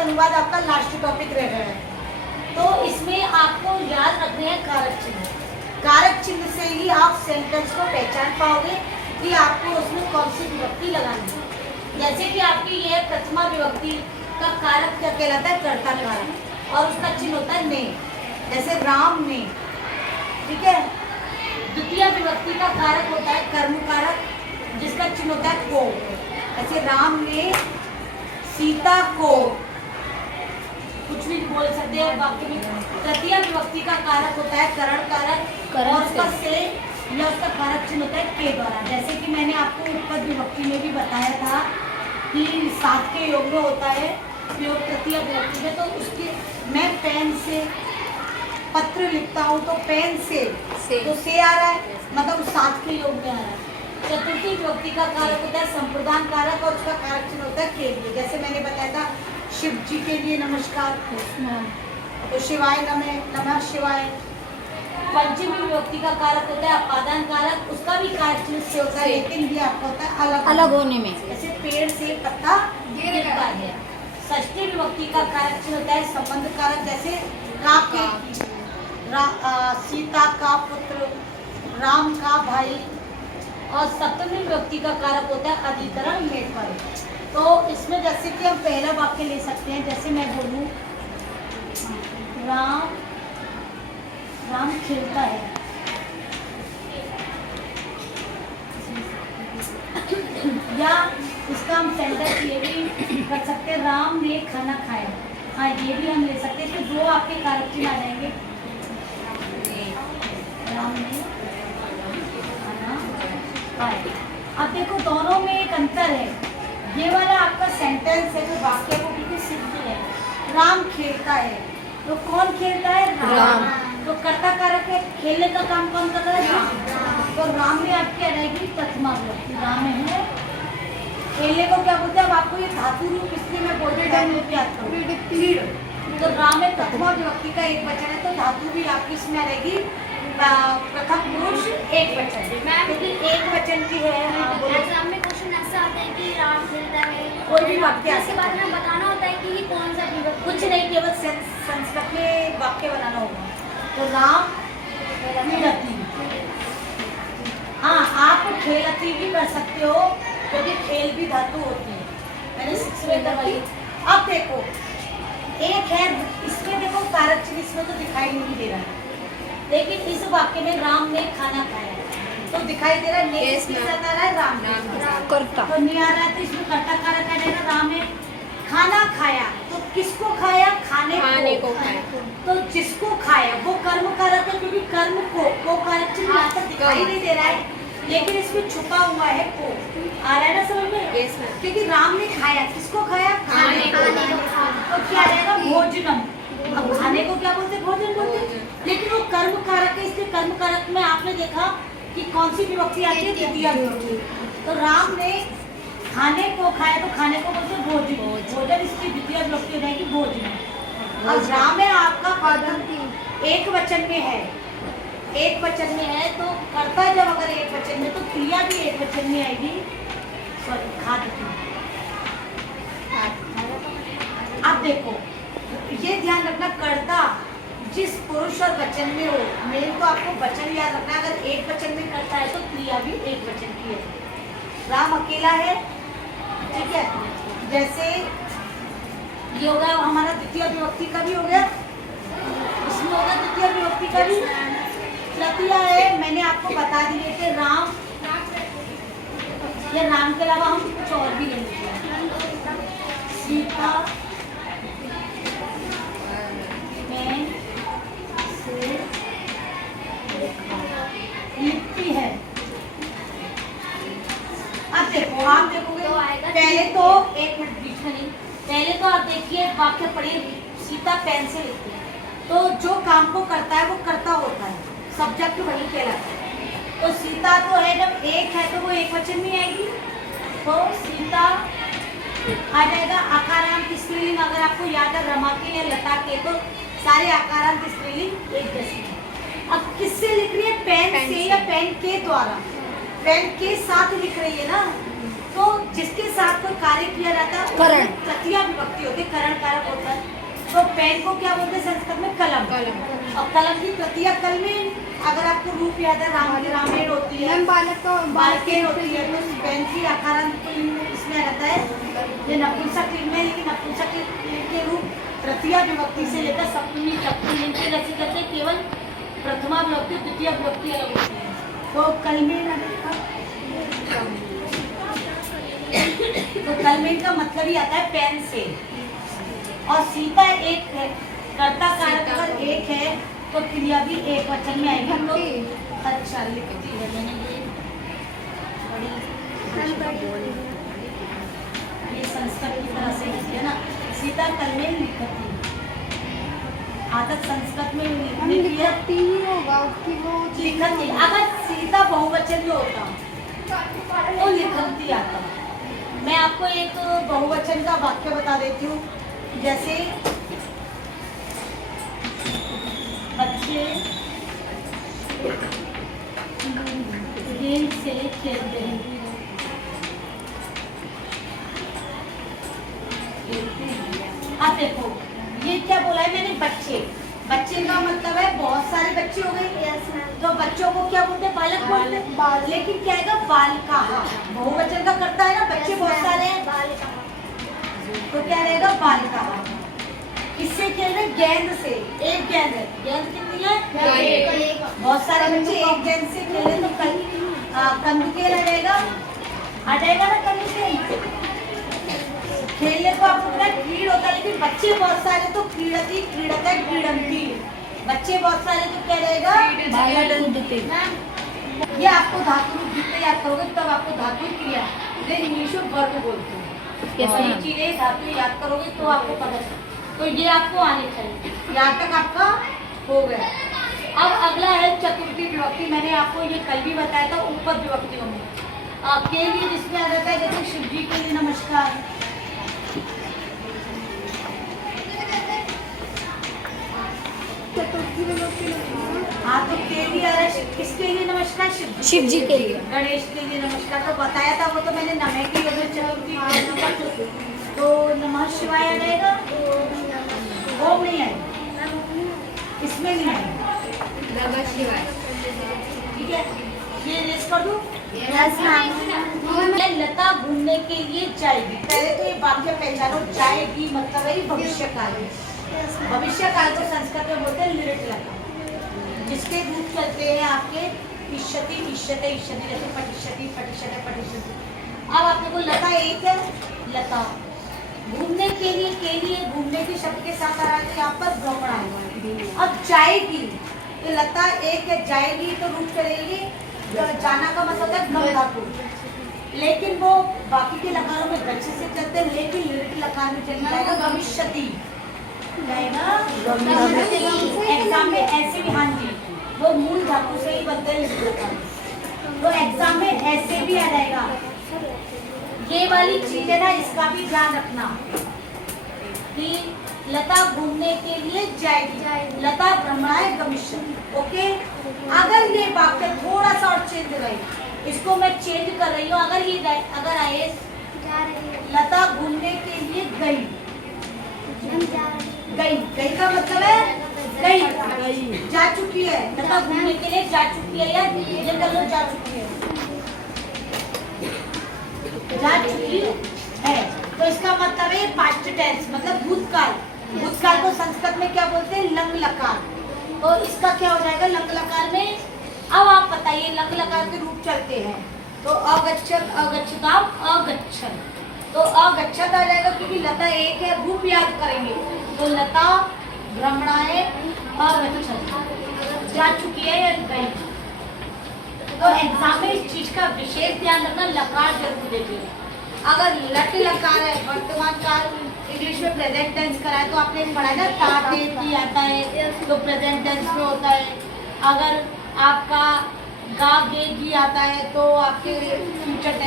अनुवाद आपका last topic रह गया है। तो इसमें आपको याद रखने हैं कारक चिन्ह। कारक चिन्ह से ही आप सेंटेंस को पहचान पाओगे कि आपको उसमें कौन सी विभक्ति लगानी है। जैसे कि आपकी यह प्रथमा विभक्ति का कारक क्या कहलाता है? कर्ता कारक, और उसका चिन्ह होता है ने। जैसे राम ने, ठीक है। द्वितीय विभक्ति का कारक होता है कर्म कारक, जिसका चिन्ह होता है को। ऐसे राम ने सीता को, कुछ भी बोल सकते हैं वाक्य में। तृतीय विभक्ति का कारक होता है करण कारक, और उसका से या उसका कारक चिन्ह होता है के द्वारा। जैसे कि मैंने आपको उत्पद विभक्ति में भी बताया था कि सात के योग में होता है प्रयोग तृतीय विभक्ति में। तो उसके मैं पेन से पत्र लिखता हूँ तो पेन से तो से आ रहा है, मतलब सात के योग में आ रहा है। चतुर्थी विभक्ति का कारक होता है संप्रदान कारक, और उसका कारक चिन्ह होता है के लिए। जैसे मैंने बताया था शिव जी के लिए नमस्कार, तो शिवाय नमः, नमः शिवाय। पंचमी विभक्ति का कारक होता है अपादान कारक, उसका भी कारक चिन्ह से होता है, लेकिन ये आपका होता है अलग अलग होने में। जैसे पेड़ से पत्ता गिरता है। षष्ठी विभक्ति का कारक चिन्ह होता है संबंध कारक, जैसे सीता का पुत्र, राम का भाई। और सप्तमी विभक्ति का कारक होता है अधिकरण में पर। तो इसमें जैसे कि हम पहला वाक्य ले सकते हैं, जैसे मैं बोलूं राम राम खेलता है, या इसका हम सेंटेंस ये भी कर सकते हैं राम ने खाना खाया। हाँ, ये भी हम ले सकते हैं। तो दो आपके कारक चिन्ह आ जाएंगे, राम ने खाना खाया। अब देखो दोनों में एक अंतर है। ये वाला आपका सेंटेंस है जो वाक्य को बिल्कुल सिद्ध है। राम खेलता है, तो कौन खेलता है? राम। तो कर्ता कारक है, खेलने का काम कौन कर रहा है? राम। तो राम में आपकी आ जाएगी प्रथमा विभक्ति, राम है। खेलने को क्या बोलते हैं? अब आपको ये धातु रूप इसलिए मैं बोल रही हूँ, तो राम में प्रथमा विभक्ति का एक वचन है, तो धातु भी आपकी इसमें आ रहेगी प्रथम पुरुष एक वचन, क्योंकि एक वचन की है। एग्जाम में क्वेश्चन ऐसा आता है कि राम खेलता है, कोई भी वाक्य इसके बाद हमें बताना होता है कि ये कौन सा विभक्ति। कुछ नहीं, केवल संस्कृत में वाक्य बनाना होगा। तो राम खेलती, हाँ आप खेलती भी कर सकते हो, क्योंकि खेल भी धातु होती है। मैंने 6 में करवाई। अब देखो एक है, इसमें देखो कारक चिन्ह इसमें तो दिखाई नहीं दे रहा है, लेकिन इस वाक्य में राम ने खाना खाया तो दिखाई दे रहा है। ने किसके साथ आ रहा है? राम करता, तो नहीं आ रहा है, तो इसमें कर्ता कारक आ जाएगा। राम ने खाना खाया, तो किसको खाया? खाने को खाया। तो जिसको खाया वो कर्म कारक है, क्योंकि कर्म को कारक चिन्ह यहाँ तक दिखाई नहीं दे रहा है, लेकिन इसमें छुपा हुआ है को। आ रहा है ना समझ में? क्योंकि राम ने खाया, किसको खाया? खाने को। तो क्या रहेगा? भोजनम। अब खाने को क्या बोलते? भोजन बोलते। लेकिन वो कर्म कारक है, इसलिए कर्म कारक में आपने देखा कि कौन सी विभक्ति आती है? द्वितीय विभक्ति। तो राम ने खाने को खाया, तो खाने को बोलते भोजन। भोजन इसकी द्वितीय विभक्ति हो जाएगी भोजन। अब राम है आपका पद एक वचन में है, एक वचन में है, तो कर्ता जब अगर एक वचन में, तो क्रिया भी एक वचन में आएगी। सॉरी, खाद्य। अब देखो ये ध्यान रखना, कर्ता जिस पुरुष और वचन में हो, मेन तो आपको वचन याद रखना। अगर एक वचन में करता है तो क्रिया भी एक वचन की है। राम अकेला है, ठीक है। जैसे ये हो गया हमारा द्वितीय विभक्ति का भी हो गया, इसमें होगा द्वितीय विभक्ति का भी। तृतीय है, मैंने आपको बता दिए थे राम, या राम के अलावा हम कुछ और भी ले लेते। सीता लिखती है। अब देखो आप देखोगे तो पहले तो एक मिनट बीच में नहीं, पहले तो आप देखिए वाक्य पढ़िए, सीता पेन से लिखती है, तो जो काम को करता है वो करता होता है, सब्जेक्ट वही कहलाता है। तो सीता तो है, जब एक है तो वो एक वचन में आएगी, तो सीता आ जाएगा। आकारांत स्त्रीलिंग अगर आपको याद है रमा के या लता के, तो सारे आकारांत स्त्रीलिंग एक जैसे। अब किससे लिख रही है? पेन से या पेन के द्वारा। पेन के साथ लिख रही है ना, तो जिसके साथ कोई कार्य किया जाता है करण। उसमें तृतीया विभक्ति होती है, करण कारक होता है। तो पेन को क्या बोलते हैं संस्कृत में? कलम। और कलम की तृतीया कल में अगर आपको रूप याद है, रामायण होती है, बालकेन होती है, तो पेन की आकारांत इसमें रहता है। ये नपुंसक लिंग में, लेकिन नपुंसक लिंग के रूप तृतीया विभक्ति से लेकर सप्तमी सप्तमी लिंग के रचित करते हैं। केवल प्रथमा विभक्ति द्वितीय विभक्ति अलग होती है। तो कलमेन तो कलमेन का मतलब ही आता है पेन से। और सीता एक है, कर्ता कारक अगर एक है तो क्रिया भी एक वचन में आएगी। तो अच्छा लिखती है मैंने ये संस्कृत की तरह से लिखी है ना, सीता कलमेन लिखती है। आदत संस्कृत में लिखने की है, लिखती। अगर सीता बहुवचन में होता तो लिखती आता। मैं आपको एक बहुवचन का वाक्य बता देती हूँ। जैसे बच्चे गेंद से खेलते हैं, अब देखो ये क्या बोला है मैंने? बच्चे। बच्चे का मतलब है बहुत सारे बच्चे हो गए। तो बच्चों को क्या बोलते हैं? बालक बोलते हैं। लेकिन क्या है? बालिका बहुवचन का करता है ना, बच्चे बहुत सारे हैं, तो क्या रहेगा? बालिका। किससे खेल रहे? गेंद से। एक गेंद है, गेंद कितनी है? बहुत सारे बच्चे एक गेंद से खेले तो कंदुकेल आ जाएगा, आ जाएगा ना कंदुकेल। खेलने को आपको पता है क्रीड होता है, लेकिन बच्चे बहुत सारे तो क्रीडती क्रीडता क्रीडंती। बच्चे बहुत सारे तो क्या रहेगा? ये आपको धातु रूप जितने याद करोगे तब आपको धातु क्रिया इंग्लिश में वर्ग बोलते हैं। ये चीजें धातु याद करोगे तो आपको पता चले। तो ये आपको आने चाहिए। यहाँ तक आपका हो गया। अब अगला है चतुर्थी विभक्ति। मैंने आपको ये कल भी बताया था ऊपर विभक्तियों में के लिए जिसमें आ जाता है, जैसे शिव जी के लिए नमस्कार, हाँ तो के लिए आ रहा है। किसके लिए नमस्कार? शिव जी के लिए। गणेश के लिए नमस्कार तो बताया था, वो तो मैंने नमः की चतुर्थी तो नमः शिवाय आ जाएगा। ओम नहीं आएगा, इसमें नहीं आएगा। ठीक है, ये रेस कर दूं? लता घूमने के लिए जाएगी। पहले तो ये वाक्य पहचानो, जाएगी मतलब है भविष्य काल। भविष्य काल को संस्कृत में बोलते हैं लिरिट लता, जिसके रूप चलते हैं आपके इष्यति इष्यते इष्यति, जैसे पटिष्यति पटिष्यते पटिष्यति। अब आप देखो लता एक है, लता घूमने के लिए घूमने के शब्द के साथ आ रहा है यहाँ पर भ्रमण आएगा। अब जाएगी तो लता एक है, जाएगी तो रूप चलेगी। जाना का मतलब है गम धातु, लेकिन वो बाकी के लकारों में गच्छ से चलते हैं, लेकिन लिरिट लकार में चल जाएगा भविष्यति। एग्जाम में ऐसे भी, हाँ जी, वो मूल धातु से ही बनते हैं लिरिट लकार, तो एग्जाम में ऐसे भी आ जाएगा। ये वाली चीज है ना, इसका भी ध्यान रखना कि लता घूमने के लिए जाएगी, लता भ्रमणाय गमिष्यति। ओके, अगर ये वाक्य थोड़ा सा और चेंज रहे, इसको मैं चेंज कर रही हूँ। अगर ये अगर आए लता घूमने के लिए गई, गई का मतलब है गई, जा चुकी है। लता घूमने के लिए जा चुकी है, या ये कर लो जा चुकी है, जा चुकी है। तो इसका मतलब है पास्ट टेंस, मतलब भूतकाल। भूतकाल को संस्कृत में क्या बोलते हैं? लंग लकार। तो इसका क्या हो जाएगा लंग लकार में? अब आप बताइए लंग लकार के रूप चलते हैं तो अगच्छत, अगच्छता, अगच्छत। तो अगच्छत आ जाएगा क्योंकि लता एक है, रूप याद करेंगे तो लता भ्रमणाए अगच्छत, जा चुकी है या गई। तो एग्जाम में इस चीज का विशेष ध्यान रखना, लकार जरूर देखिए। अगर लट लकार है, वर्तमान काल इंग्लिश में प्रेजेंट टेंस करा है तो आपने पढ़ा ना, ताते आता है तो प्रेजेंट टेंस में होता है। अगर आपका गा गे गी आता है तो आपके फ्यूचर टेंस